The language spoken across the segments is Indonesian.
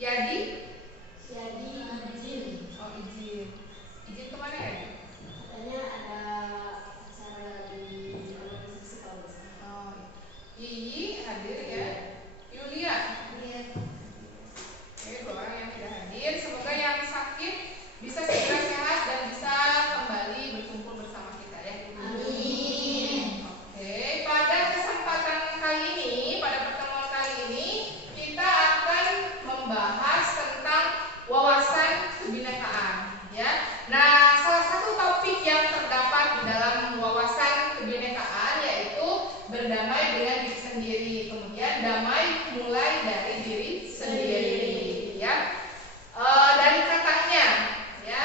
Yadi? Yadi izin. Oh, izin. Izin kemana ya? Katanya ada acara di organisasi kalau nggak salah. Oh, Iyi hadir ya. Yulia? Iya. Oke, dua orang yang tidak hadir. Semoga yang sakit bisa segera sehat dan bisa kembali berkumpul bersama kita ya. Amin. Oke, pada kesempatan kali ini, pada pertemuan kali ini, kita akan membahas tentang wawasan kebinekaan ya. Nah, salah satu topik yang terdapat di dalam wawasan kebinekaan yaitu berdamai dengan diri sendiri. Kemudian damai mulai dari diri sendiri ya. Dari katanya ya,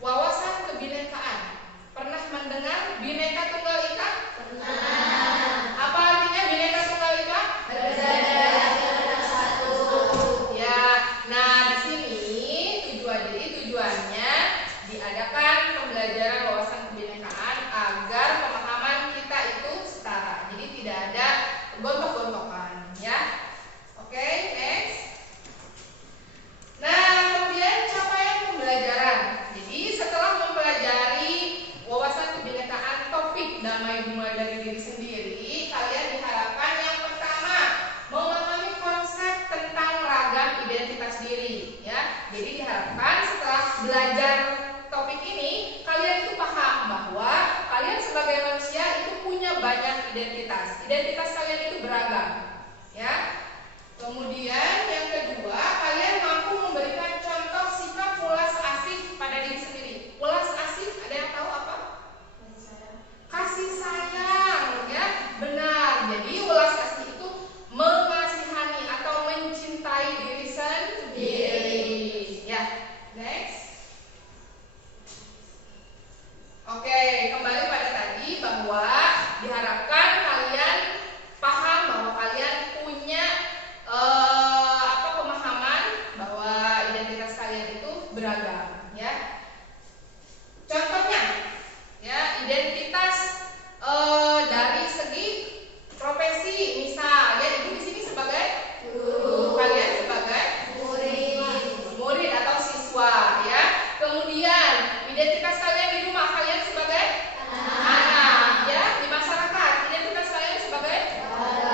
wawasan kebinekaan. Pernah mendengar Bhinneka Tunggal Ika? Pernah. Apa artinya Bhinneka Tunggal Ika? Berbeda satu. Ya, nah di sini tujuannya diadakan pembelajaran wawasan kebinekaan agar pemahaman kita itu setara. Jadi tidak ada gontok-gontokan ya. Oke, next. Nah, kemudian capaian pembelajaran. Jadi setelah mempelajari wawasan kebinekaan topik damai dimulai dari diri sendiri, kalian diharapkan yang pertama memahami konsep tentang ragam identitas diri ya. Jadi diharapkan setelah belajar topik ini kalian itu paham bahwa kalian sebagai manusia itu punya banyak identitas. Identitas kalian itu beragam ya. Kemudian yang kedua, kalian mampu memberikan contoh sikap welas asih pada diri sendiri. Welas asih, ada yang tahu apa? Kasih sayang ya, benar. Jadi welas asih itu mengasihani atau mencintai diri sendiri. Ya, next. Oke, kembali pada tadi bahwa diharapkan kalian paham bahwa kalian punya pemahaman bahwa identitas kalian itu beragam ya. Contohnya ya, identitas dari segi profesi, misal ya, ibu di sini sebagai guru, kalian sebagai murid atau siswa ya. Kemudian identitas kalian di rumah, kalian sebagai anak ya. Di masyarakat identitas kalian sebagai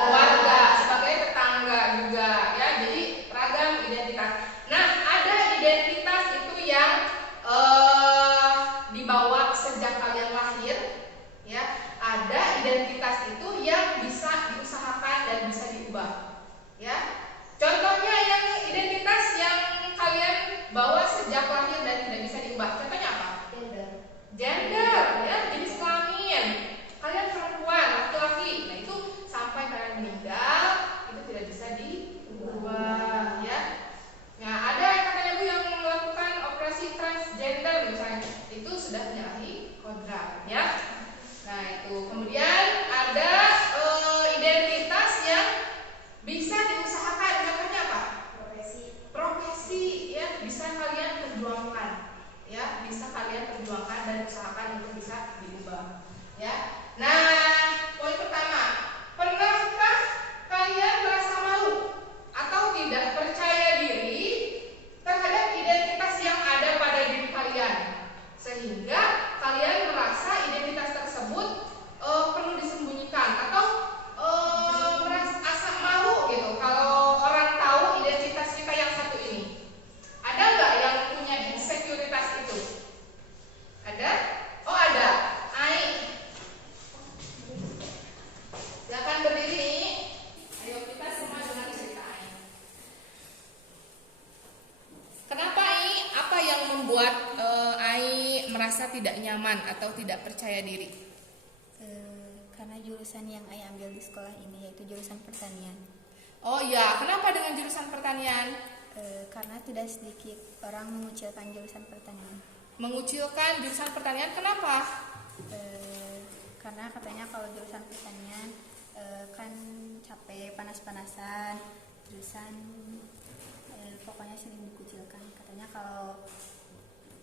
warga, sebagai tetangga juga ya. Jadi ragam identitas. Nah, ada identitas itu yang dibawa sejak kalian lahir ya. Ada identitas itu yang bisa diusahakan dan bisa diubah ya. Contohnya yang identitas yang kalian bawa sejak lahir dan tidak bisa diubah. Contohnya apa? Gender ya, jenis kelamin. Kalian perempuan, laki-laki. Nah, itu sampai kalian meninggal itu tidak bisa diubah ya. Nah, ada katanya Bu yang melakukan operasi transgender misalnya. Itu sudah menyalahi kodrat ya. Nah, itu. Kemudian ada identitas yang bisa diusahakan. Contohnya apa? Profesi ya, bisa kalian perjuangkan ya, bisa kalian perjuangkan dan usahakan untuk bisa diubah ya. Nah, poin pertama, pernahkah kalian merasa malu atau tidak percaya diri terhadap identitas yang ada pada diri kalian, sehingga kalian merasa identitas tersebut perlu disembunyikan atau merasa malu gitu kalau orang tahu identitas kita yang satu ini? Ada nggak yang punya insekuritas itu? Ada? Oh, ada. Ai, silakan berdiri. Ayo kita semua dengar cerita Ai. Kenapa Ai? Apa yang membuat Ai merasa tidak nyaman atau tidak percaya diri? Karena jurusan yang Ayah ambil di sekolah ini yaitu jurusan pertanian. Oh ya, kenapa dengan jurusan pertanian? Karena tidak sedikit orang mengucilkan jurusan pertanian. Mengucilkan jurusan pertanian, kenapa? Karena katanya kalau jurusan pertanian kan capek, panas-panasan, jurusan pokoknya sering dikucilkan. Katanya kalau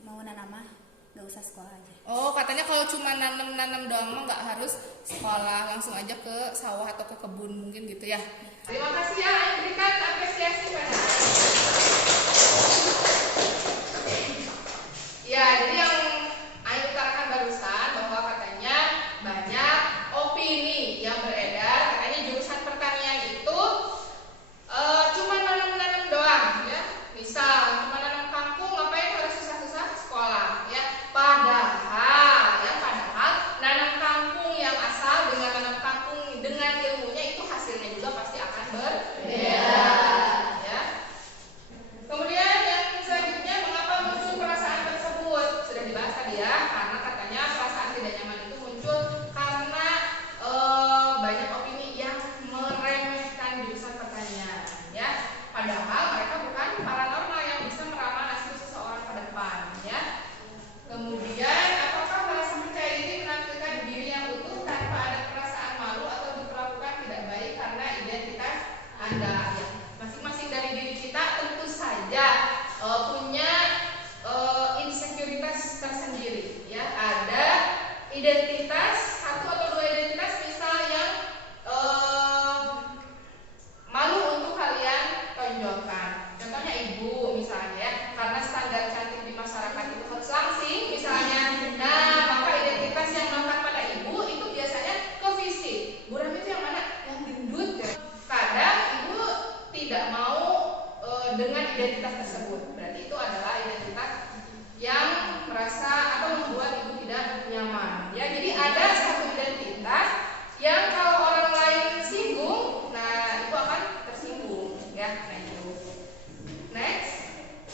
mau nanam mah nggak usah sekolah aja. Oh, katanya kalau cuma nanam doang mah nggak harus sekolah, langsung aja ke sawah atau ke kebun mungkin gitu ya. Terima kasih ya, berikan apresiasi pada Berarti itu adalah identitas yang merasa atau membuat ibu tidak nyaman. Ya, jadi ada satu identitas yang kalau orang lain singgung, nah ibu akan tersinggung. Ya, nah itu. Next,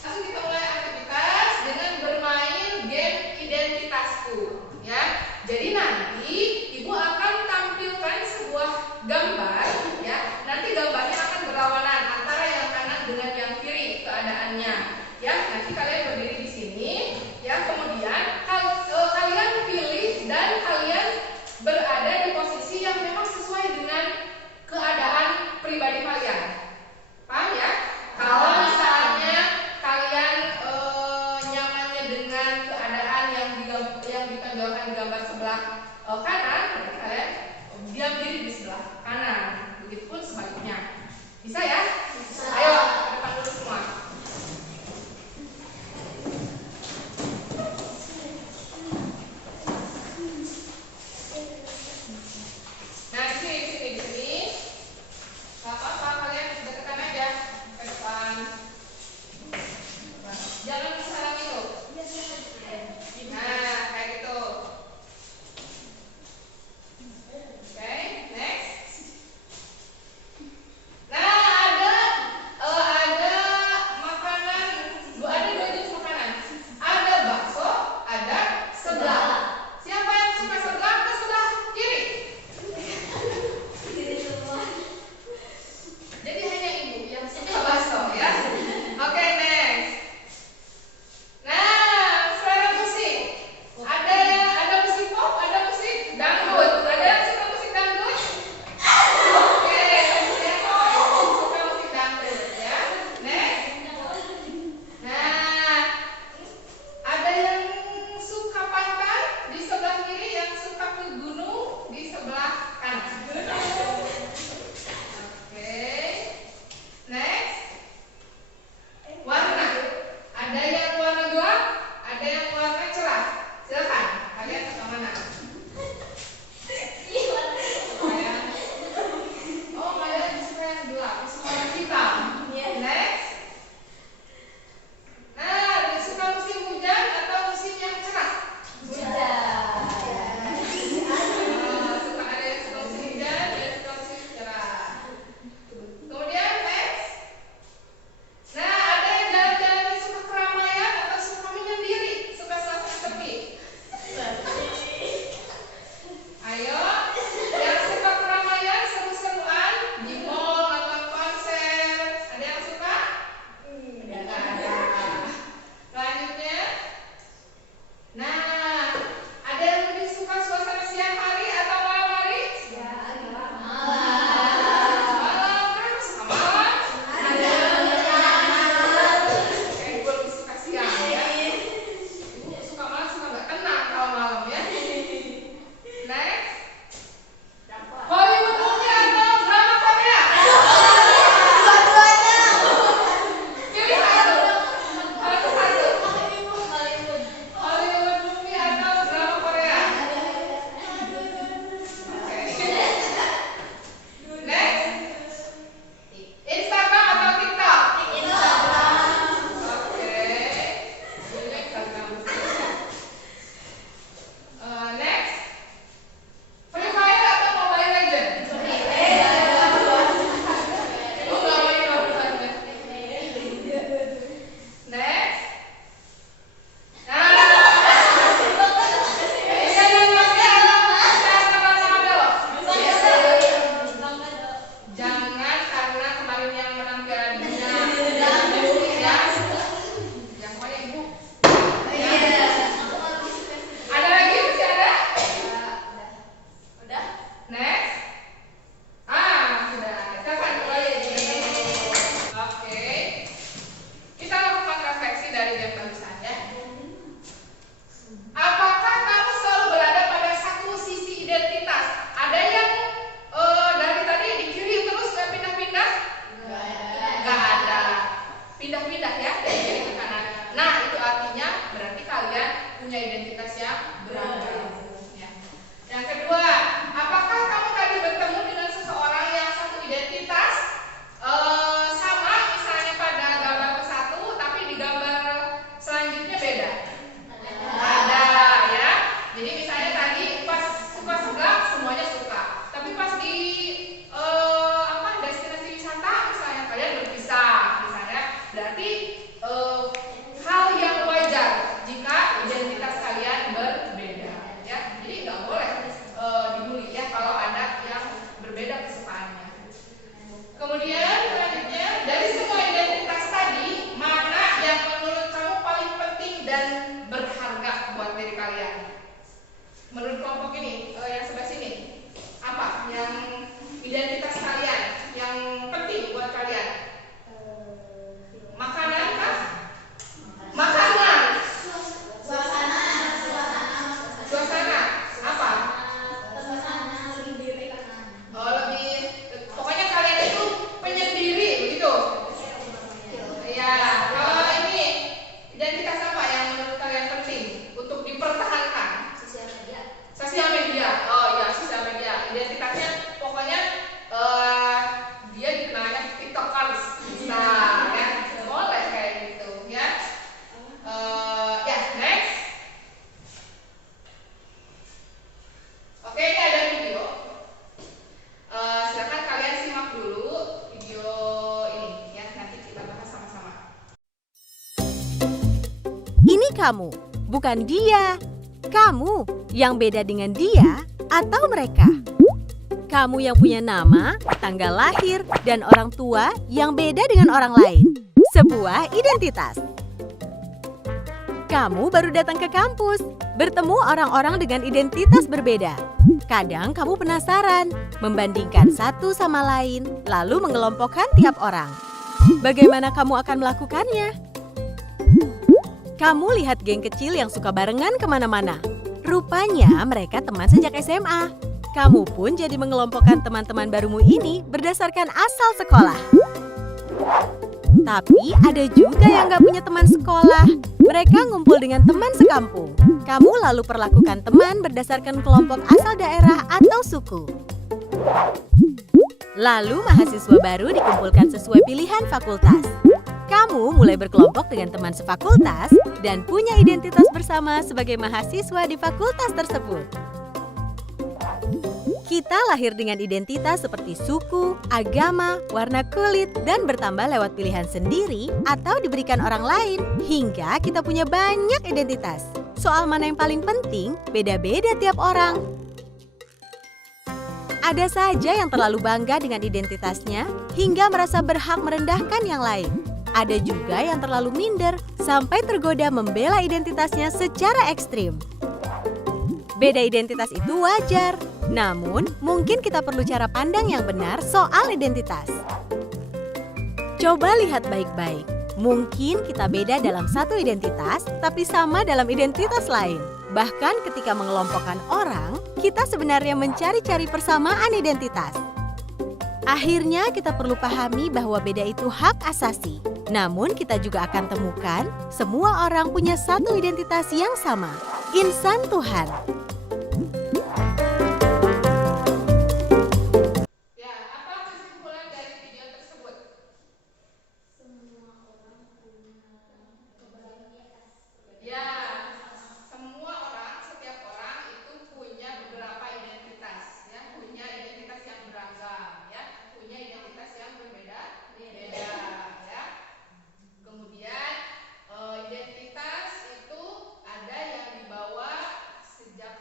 langsung kita mulai aktivitas dengan bermain game identitasku. Ya, jadi nanti ibu akan tampilkan sebuah gambar. Ya, nanti gambarnya akan berlawanan antara yang kanan dengan yang kiri keadaannya. Ya, nanti kalian berdiri di sini. Ya, kemudian kalian pilih dan kalian berada di posisi yang memang sesuai dengan keadaan pribadi kalian. Paham ya? Kalau misalnya kalian nyamannya dengan keadaan yang ditonjolkan di gambar sebelah kanan, berarti kalian diam diri di sebelah kanan. Begitupun sebaliknya. Bisa ya? Bisa. Ayo, ke depan dulu semua. Nah, di sini. Gak apa-apa, kalian deketan aja ke depan. Jangan salah itu. Nah, kayak gitu. Oke, next. Nah, ada makanan, ada dua jenis makanan. Ada bakso, ada seblak. Siapa yang suka seblak ke sebelah kiri? Jadi hanya ibu yang suka bakso ya. Oke, next. Nah, selera musik. Ada musik pop, ada musik dangdut. Ada yang suka musik dangdut? Oke, siapa yang suka musik dangdut ya? Next. Nah, ada yang suka pantai di sebelah kiri, yang suka ke gunung di sebelah kanan. Oke. Next. Warna. Ada yang warna gelap, ada yang warna cerah. Silakan, kalian suka mana? Oh, kalian suka yang gelap, suka warna hitam. Next. Nah, suka musim hujan atau musim yang cerah? Suka ada yang suka musim hujan, ada yang suka musim cerah. Kemudian next. Nah, ada yang jalan-jalannya suka keramaian atau suka menyendiri, suka suasana sepi. Ayo, yang suka keramaian, seru-seruan di mall, nonton konser, ada yang suka? Nggak ada. Selanjutnya, nah, ada yang lebih suka suasana siang hari atau malam hari? Malam, kan suka malam? Ada yang Ibu lebih suka siang ya. Ibu suka malam, suka nggak tenang kalau malam ya. Next. Hollywood movie atau drama Korea? Pilih satu. Satu. Hollywood movie atau drama Korea? Oke. Next. Instagram atau TikTok? Oke. Ini Instagram. Next. Free Fire atau Mobile Legends? Oh, nggak main Mobile Legends. Next. Nah, iya yang pasti ada jangan karena kemarin yang menang Piala Dunia. Ya, yang mana ibu? Ada lagi masih ada? Udah. Next. Sudah. Kapan kembali? Oke. Kita lakukan refleksi dari yang barusan ya. Apakah kamu selalu berada pada satu sisi identitas? Ada yang dari tadi di kiri terus nggak pindah-pindah? Nggak ada. Pindah-pindah ya dari kiri ke kanan. Nah, itu artinya berarti kalian punya identitas yang beragam. Ya. Yang kedua, apakah kamu tadi bertemu dengan seseorang yang satu identitas sama misalnya pada gambar ke-1, tapi di gambar kelompok ini, yang sebelah sini. Apa yang identitas kalian yang penting buat kalian? Makanan kah? Makanan. Suasana. Apa? Oh, lebih. Pokoknya kalian itu penyendiri, begitu. Ya, kalau ini identitas apa yang menurut kalian penting untuk dipertahankan? Sosial media. Oh ya, sosial media. Identitasnya pokoknya dia dikenalnya TikTokers. Bisa ya. Boleh kayak gitu ya. Ya, next. Oke, ini ada video. Silakan kalian simak dulu video ini ya. Nanti kita bahas sama-sama. Ini kamu, bukan dia. Kamu yang beda dengan dia atau mereka. Kamu yang punya nama, tanggal lahir, dan orang tua yang beda dengan orang lain. Sebuah identitas. Kamu baru datang ke kampus, bertemu orang-orang dengan identitas berbeda. Kadang kamu penasaran, membandingkan satu sama lain, lalu mengelompokkan tiap orang. Bagaimana kamu akan melakukannya? Kamu lihat geng kecil yang suka barengan kemana-mana. Rupanya mereka teman sejak SMA. Kamu pun jadi mengelompokkan teman-teman barumu ini berdasarkan asal sekolah. Tapi ada juga yang gak punya teman sekolah. Mereka ngumpul dengan teman sekampung. Kamu lalu perlakukan teman berdasarkan kelompok asal daerah atau suku. Lalu mahasiswa baru dikumpulkan sesuai pilihan fakultas. Kamu mulai berkelompok dengan teman sefakultas dan punya identitas bersama sebagai mahasiswa di fakultas tersebut. Kita lahir dengan identitas seperti suku, agama, warna kulit, dan bertambah lewat pilihan sendiri atau diberikan orang lain, hingga kita punya banyak identitas. Soal mana yang paling penting, beda-beda tiap orang. Ada saja yang terlalu bangga dengan identitasnya, hingga merasa berhak merendahkan yang lain. Ada juga yang terlalu minder, sampai tergoda membela identitasnya secara ekstrim. Beda identitas itu wajar, namun mungkin kita perlu cara pandang yang benar soal identitas. Coba lihat baik-baik, mungkin kita beda dalam satu identitas, tapi sama dalam identitas lain. Bahkan ketika mengelompokkan orang, kita sebenarnya mencari-cari persamaan identitas. Akhirnya kita perlu pahami bahwa beda itu hak asasi. Namun kita juga akan temukan semua orang punya satu identitas yang sama, insan Tuhan. Ya, apa kesimpulan dari video tersebut? Ya, semua orang, setiap orang itu punya beberapa identitas, ya, punya identitas yang beragam, ya, punya identitas yang berbeda-beda, ya. Kemudian identitas itu ada yang dibawa sejak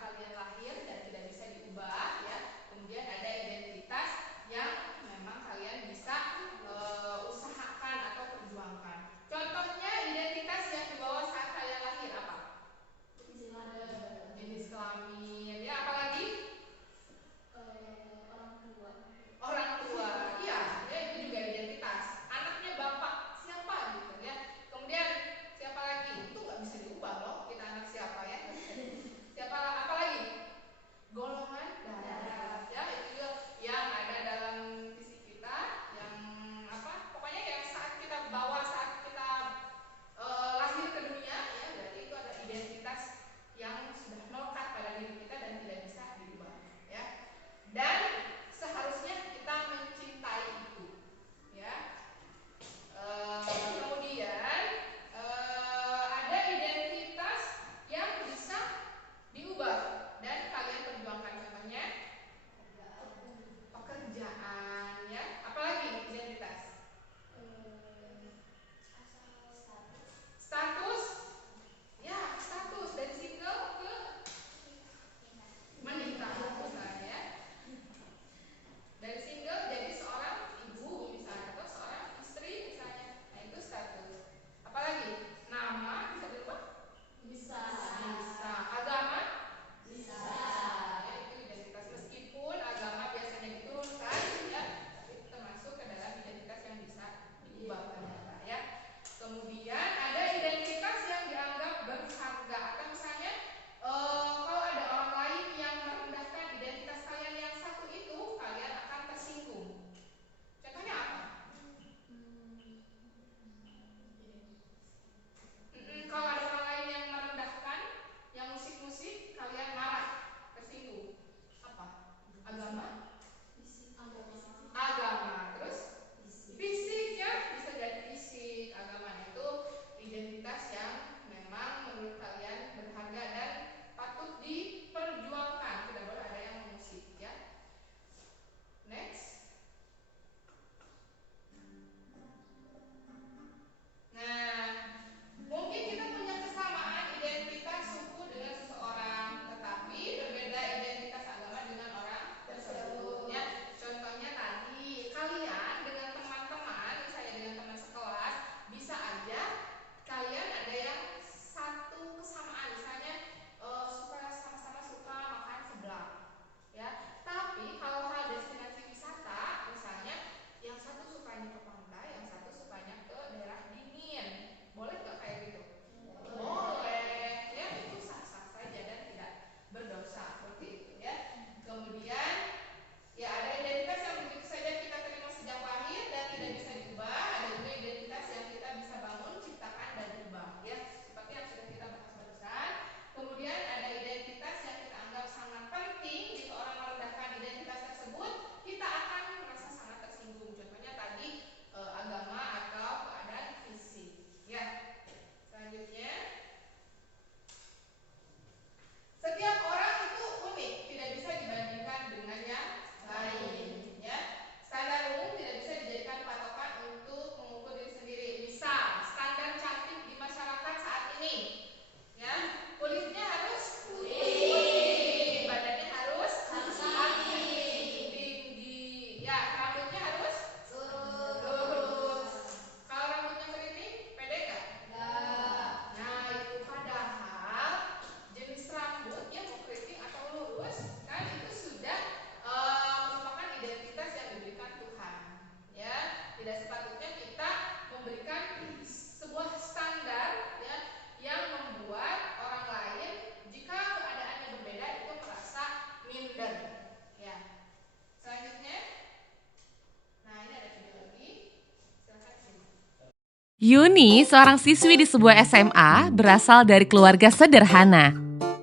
Yuni, seorang siswi di sebuah SMA, berasal dari keluarga sederhana.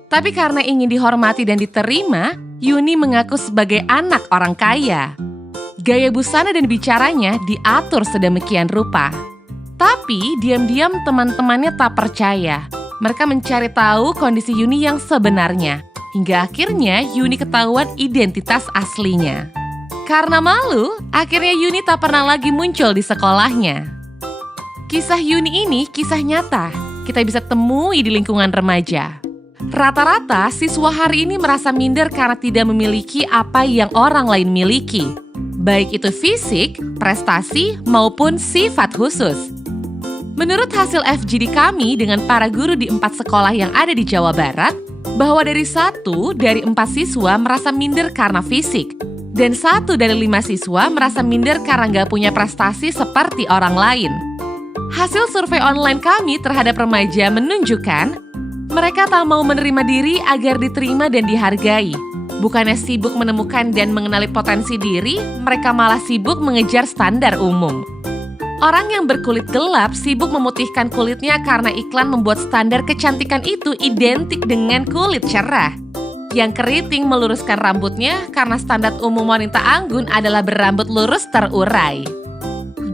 Tapi karena ingin dihormati dan diterima, Yuni mengaku sebagai anak orang kaya. Gaya busana dan bicaranya diatur sedemikian rupa. Tapi diam-diam teman-temannya tak percaya. Mereka mencari tahu kondisi Yuni yang sebenarnya. Hingga akhirnya Yuni ketahuan identitas aslinya. Karena malu, akhirnya Yuni tak pernah lagi muncul di sekolahnya. Kisah Yuni ini kisah nyata, kita bisa temui di lingkungan remaja. Rata-rata siswa hari ini merasa minder karena tidak memiliki apa yang orang lain miliki. Baik itu fisik, prestasi, maupun sifat khusus. Menurut hasil FGD kami dengan para guru di 4 sekolah yang ada di Jawa Barat, bahwa dari 1 dari 4 siswa merasa minder karena fisik. Dan 1 dari 5 siswa merasa minder karena nggak punya prestasi seperti orang lain. Hasil survei online kami terhadap remaja menunjukkan mereka tak mau menerima diri agar diterima dan dihargai. Bukannya sibuk menemukan dan mengenali potensi diri, mereka malah sibuk mengejar standar umum. Orang yang berkulit gelap sibuk memutihkan kulitnya karena iklan membuat standar kecantikan itu identik dengan kulit cerah. Yang keriting meluruskan rambutnya karena standar umum wanita anggun adalah berambut lurus terurai.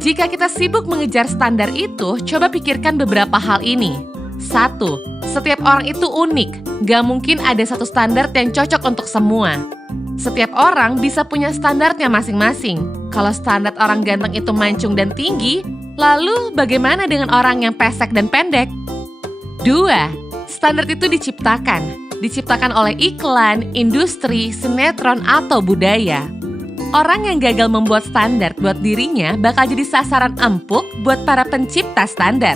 Jika kita sibuk mengejar standar itu, coba pikirkan beberapa hal ini. 1. Setiap orang itu unik, gak mungkin ada satu standar yang cocok untuk semua. Setiap orang bisa punya standarnya masing-masing. Kalau standar orang ganteng itu mancung dan tinggi, lalu bagaimana dengan orang yang pesek dan pendek? 2. Standar itu diciptakan oleh iklan, industri, sinetron, atau budaya. Orang yang gagal membuat standar buat dirinya bakal jadi sasaran empuk buat para pencipta standar.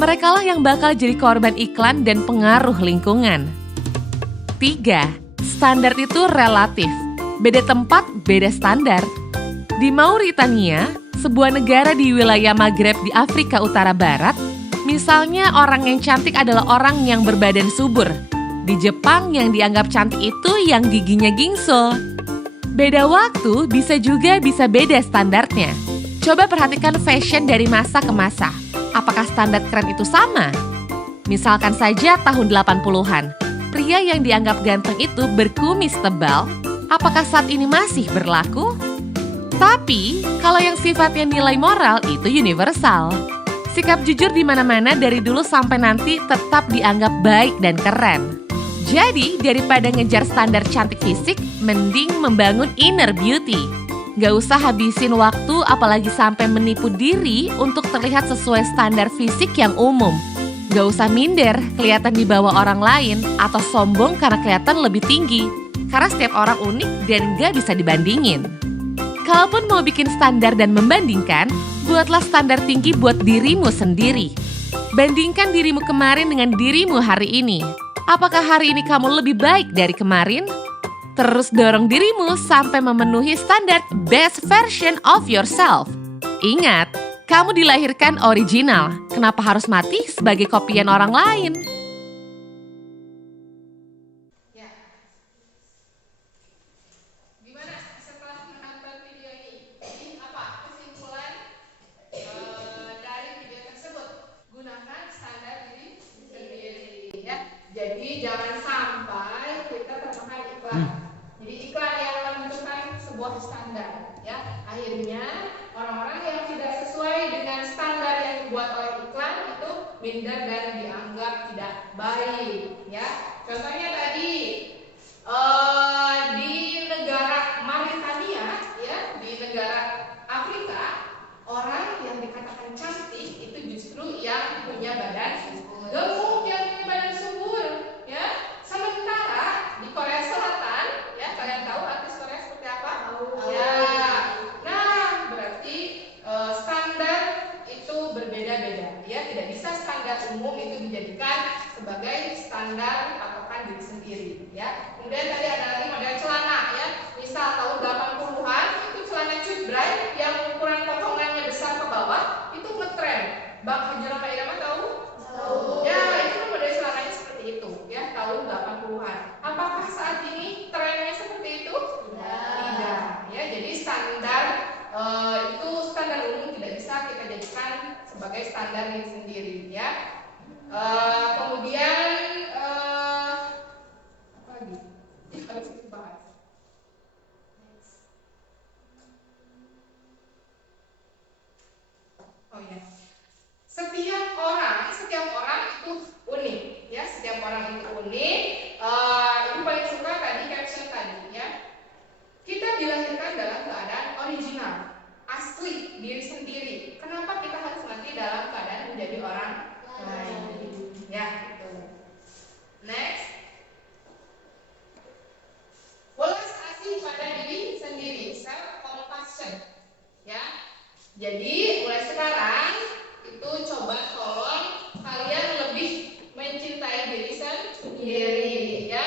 Merekalah yang bakal jadi korban iklan dan pengaruh lingkungan. 3. Standar itu relatif. Beda tempat, beda standar. Di Mauritania, sebuah negara di wilayah Maghreb di Afrika Utara Barat, misalnya orang yang cantik adalah orang yang berbadan subur. Di Jepang yang dianggap cantik itu yang giginya gingsul. Beda waktu bisa beda standarnya. Coba perhatikan fashion dari masa ke masa. Apakah standar keren itu sama? Misalkan saja tahun 80-an, pria yang dianggap ganteng itu berkumis tebal. Apakah saat ini masih berlaku? Tapi, kalau yang sifatnya nilai moral itu universal. Sikap jujur di mana-mana dari dulu sampai nanti tetap dianggap baik dan keren. Jadi, daripada ngejar standar cantik fisik, mending membangun inner beauty. Gak usah habisin waktu apalagi sampai menipu diri untuk terlihat sesuai standar fisik yang umum. Gak usah minder, kelihatan di bawah orang lain, atau sombong karena kelihatan lebih tinggi. Karena setiap orang unik dan gak bisa dibandingin. Kalaupun mau bikin standar dan membandingkan, buatlah standar tinggi buat dirimu sendiri. Bandingkan dirimu kemarin dengan dirimu hari ini. Apakah hari ini kamu lebih baik dari kemarin? Terus dorong dirimu sampai memenuhi standar best version of yourself. Ingat, kamu dilahirkan original. Kenapa harus mati sebagai kopian orang lain? Ya. Gimana setelah menonton video ini? Jadi apa kesimpulan dari video tersebut? Gunakan standar diri sendiri, ya. Jadi jangan sampai kita termakan iklan. Jadi iklan yang menentukan sebuah standar, ya. Akhirnya orang-orang yang tidak sesuai dengan standar yang dibuat oleh iklan itu minder dan dianggap tidak baik, ya. Contohnya tadi di negara Mauritania, ya, di negara Afrika, orang yang dikatakan cantik itu justru yang punya badan gemuk, yang punya badan subur, ya. Sementara di Korea Selatan, ya, kalian tahu artis Korea seperti apa? Ya. Nah, berarti standar itu berbeda-beda, ya. Tidak bisa standar umum itu dijadikan sebagai standar patokan diri sendiri, ya. Kemudian tadi ada lagi model celana, ya. Misal tahun 80-an itu celana cutbray yang ukuran potongannya besar ke bawah itu ngetren. Bang Haji Roma Irama tahu? Ya, itu kan model celananya seperti itu, ya, tahun 80-an. Apakah saat ini trennya seperti itu? Tidak. Ya, jadi standar itu standar umum tidak bisa kita jadikan sebagai standar Kemudian apa lagi? Harus kita bahas. Oh ya. Setiap orang itu unik, ya. Setiap orang itu unik. Ibu paling suka tadi caption tadi, ya. Kita dilahirkan dalam keadaan original, asli, diri sendiri. Kenapa kita harus mati dalam keadaan menjadi orang lain? Ya, itu. Next. Welas asih pada diri sendiri, self compassion. Ya. Jadi mulai sekarang itu coba tolong kalian lebih mencintai diri sendiri, ya.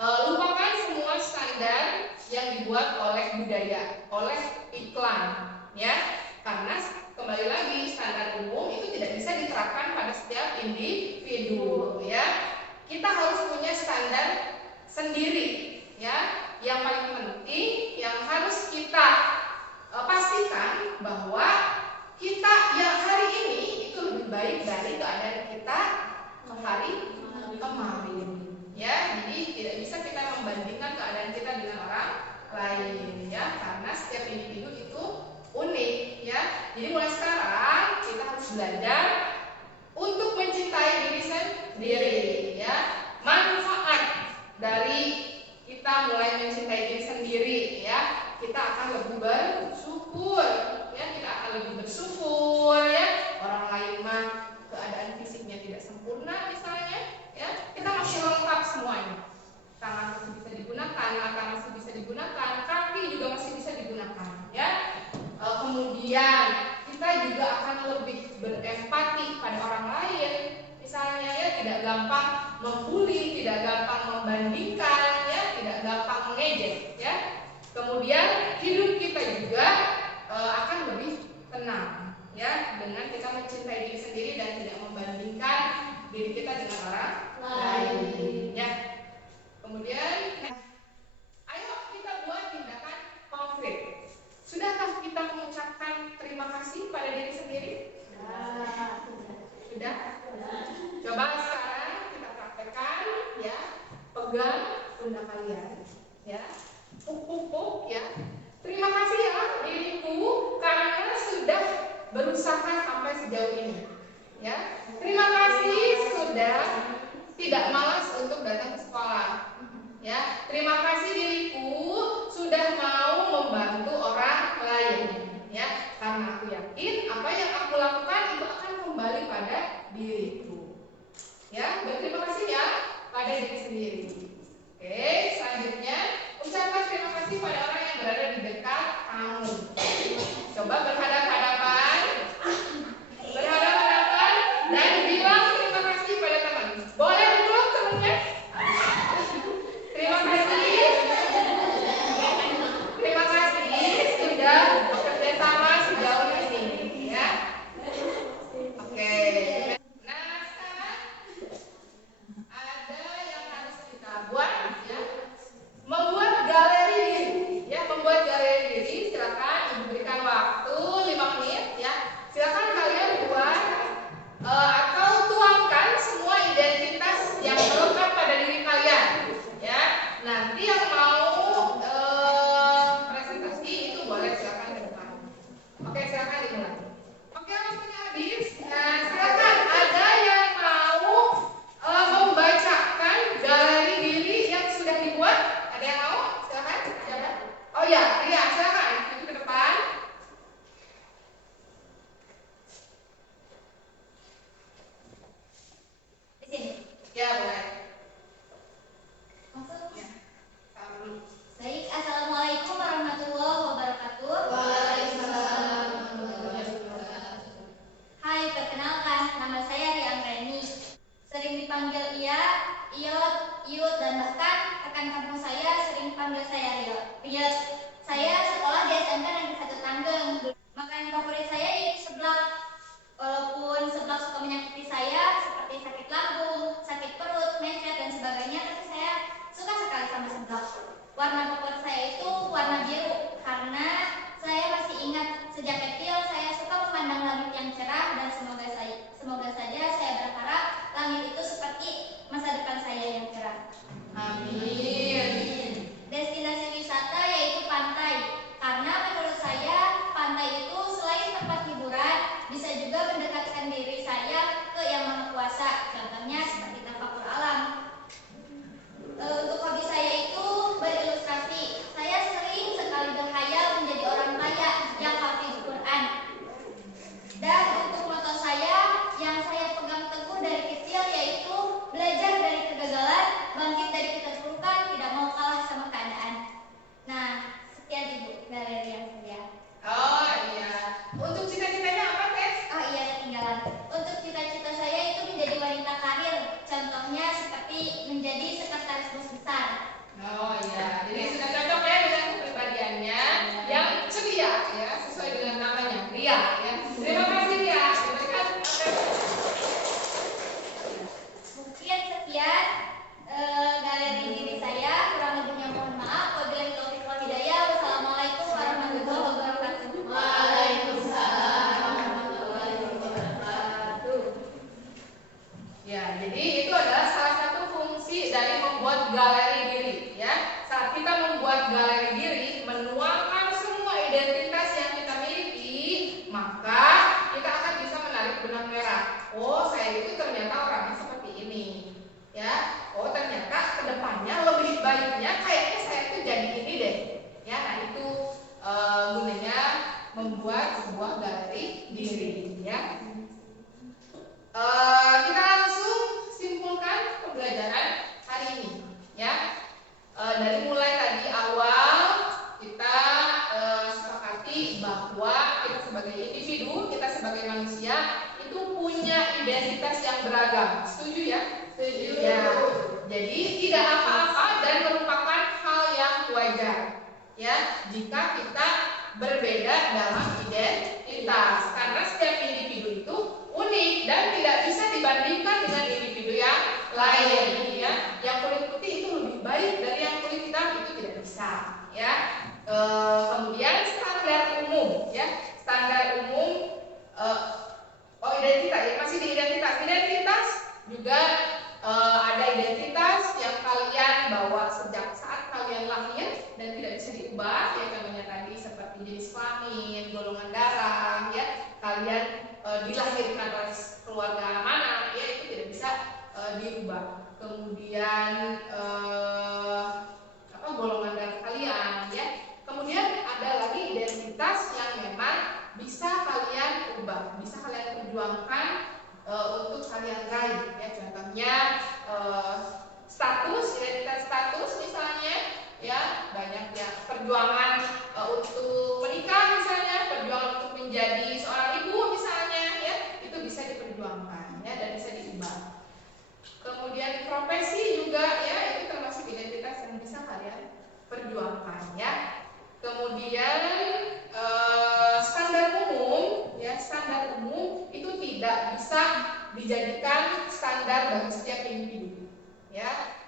Lupakan semua standar yang dibuat oleh budaya, oleh iklan, ya. Karena kembali lagi standar umum itu tidak bisa diterapkan pada setiap individu, ya. Kita harus punya standar sendiri, ya. Yang paling penting yang harus kita pastikan bahwa kita yang hari ini itu lebih baik dari keadaan kita hari kemarin, ya. Jadi tidak bisa kita membandingkan keadaan kita dengan orang lain, ya, karena setiap individu itu unik, ya. Jadi mulai sekarang kita harus belajar untuk mencintai diri sendiri, ya. Manfaat dari kita mulai mencintai diri sendiri, ya, kita akan lebih bersyukur, ya, kita akan lebih bersyukur, ya. Orang lain mah keadaan fisiknya tidak sempurna misalnya, ya, kita masih lengkap semuanya. Tangan masih bisa digunakan, mata masih bisa digunakan, kaki juga masih bisa digunakan, ya. Kemudian kita juga akan lebih berempati pada orang lain, misalnya, ya, tidak gampang membuli, tidak gampang membandingkan, ya, tidak gampang mengejek, ya. Kemudian hidup kita juga akan lebih tenang, ya, dengan kita mencintai diri sendiri dan tidak membandingkan diri kita dengan orang lain, ya. Kemudian, ayo kita buat tindakan konkret. Sudahkah kita mengucapkan terima kasih pada diri sendiri? Sudah? Coba sekarang kita praktekkan, ya. Pegang pundak kalian, ya. Puk, ya. Terima kasih ya diriku karena sudah berusaha sampai sejauh ini, ya. Terima kasih sudah tidak malas untuk datang ke sekolah, ya. Terima kasih diriku sudah mau membantu orang lain, ya. Karena aku yakin apa yang aku lakukan itu akan kembali pada diriku, ya. Berterima kasih ya pada diri sendiri. Oke, selanjutnya ucapkan terima kasih pada orang yang berada di dekat kamu. Coba berhadapan-hadapan dan bilang terima kasih pada teman. Boleh dulu temannya? Terima kasih sudah bekerja sama sejauh ini, ya. Oke. Nah, sekarang ada yang harus kita buat, ya. Membuat galeri diri, ya. Membuat galeri diri, silakan Ibu berikan waktu 5 menit, ya. Silakan kalian buat atau tuangkan semua identitas yang melekat pada diri kalian, ya. Nanti yang mau presentasi itu boleh silakan ke depan. Oke, silakan dimulai. Oke, waktunya habis. Nah, silakan ada yang mau membacakan galeri diri yang sudah dibuat? Ada yang mau? Silakan. Silakan. Oh ya, iya, silakan. Maju ke depan. Di sini. Ya, boleh. Masuk. Ya. Taruh dulu. Baik, assalamualaikum warahmatullahi wabarakatuh. Waalaikumsalam. Hai, perkenalkan, nama saya Rian Reni. Sering dipanggil Ia, Iot, Iut, dan bahkan rekan kampung saya sering panggil saya Riot. Saya sekolah di SMK Negeri 1 Tanggeng. Makanan favorit saya yaitu seblak. Walaupun seblak suka menyakiti saya seperti sakit lambung, sakit perut, mencret, dan sebagainya, tapi saya suka sekali sama seblak. Warna favorit saya itu warna biru karena saya masih ingat sejak kecil saya suka memandang langit yang cerah dan semoga saja saya berharap langit menjadi sekretaris bos besar. Oh iya, jadi sudah cocok ya dengan kepribadiannya yang ceria ya, sesuai dengan namanya, Ria ya. Terima kasih Ria. Diberikan Mungkin sekian galeri diri saya. Kurang lebihnya mohon maaf. Wabillahi taufiq wal hidayah. Wassalamualaikum warahmatullahi wabarakatuh. Waalaikumsalam warahmatullahi wabarakatuh. Ya, jadi itu adalah salah satu fungsi dari membuat galeri diri ya. Saat kita membuat galeri diri, menuangkan semua identitas yang kita miliki, maka kita akan bisa menarik benang merah. Oh, saya itu ternyata orangnya seperti ini. Ya. Oh, ternyata kedepannya lebih baiknya kayaknya saya itu jadi ini deh. Ya, nah itu gunanya membuat sebuah galeri diri ya. Kita langsung simpulkan pembelajaran hari ini ya. Dari mulai tadi awal kita sepakati bahwa kita sebagai individu, kita sebagai manusia itu punya identitas yang beragam. Setuju ya? Setuju. Ya. Jadi tidak apa-apa dan merupakan hal yang wajar ya jika kita berbeda dalam identitas, karena setiap individu itu unik dan tidak bisa dibandingkan dengan individu yang lain ya. Yang kulit putih itu lebih baik dari yang kulit hitam, itu tidak bisa ya. Kemudian standar umum ya, standar umum identitas ya, masih di identitas juga ada identitas yang kalian bawa sejak saat kalian lahir dan tidak bisa diubah ya, contohnya tadi seperti jenis kelamin, golongan darah ya, kalian dilahirkan oleh keluarga mana ya, itu tidak bisa diubah. Kemudian golongan darah kalian ya. Kemudian ada lagi identitas yang memang bisa kalian ubah, bisa kalian perjuangkan untuk kalian raih ya, contohnya status, identitas status misalnya ya, banyak ya, perjuangan untuk menikah misalnya, perjuangan untuk menjadi seorang ibu misalnya ya, itu bisa diperjuangkan ya dan bisa diubah. Kemudian profesi juga ya, itu termasuk identitas yang bisa kalian perjuangkan ya. Kemudian standar umum ya, standar umum itu tidak bisa dijadikan standar bagi setiap individu ya,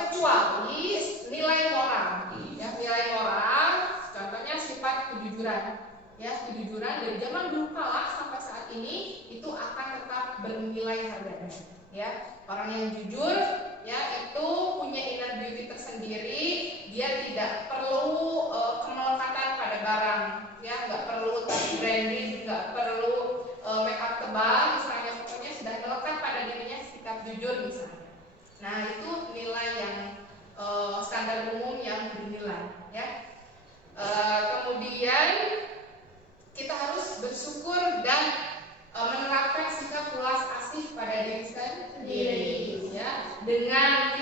kecuali nilai moral ya, nilai moral contohnya sifat kejujuran ya, kejujuran dari zaman dulu kala sampai saat ini itu akan tetap bernilai harganya ya. Orang yang jujur ya itu punya inner beauty tersendiri, dia tidak perlu kemelekatan pada barang ya, nggak perlu branding, nggak perlu make up tebal misalnya, pokoknya sudah melekat pada dirinya sikap jujur misalnya. Nah itu nilai yang standar umum yang dinilai ya. Kemudian kita harus bersyukur dan menerapkan sikap welas asih pada diri sendiri ya, dengan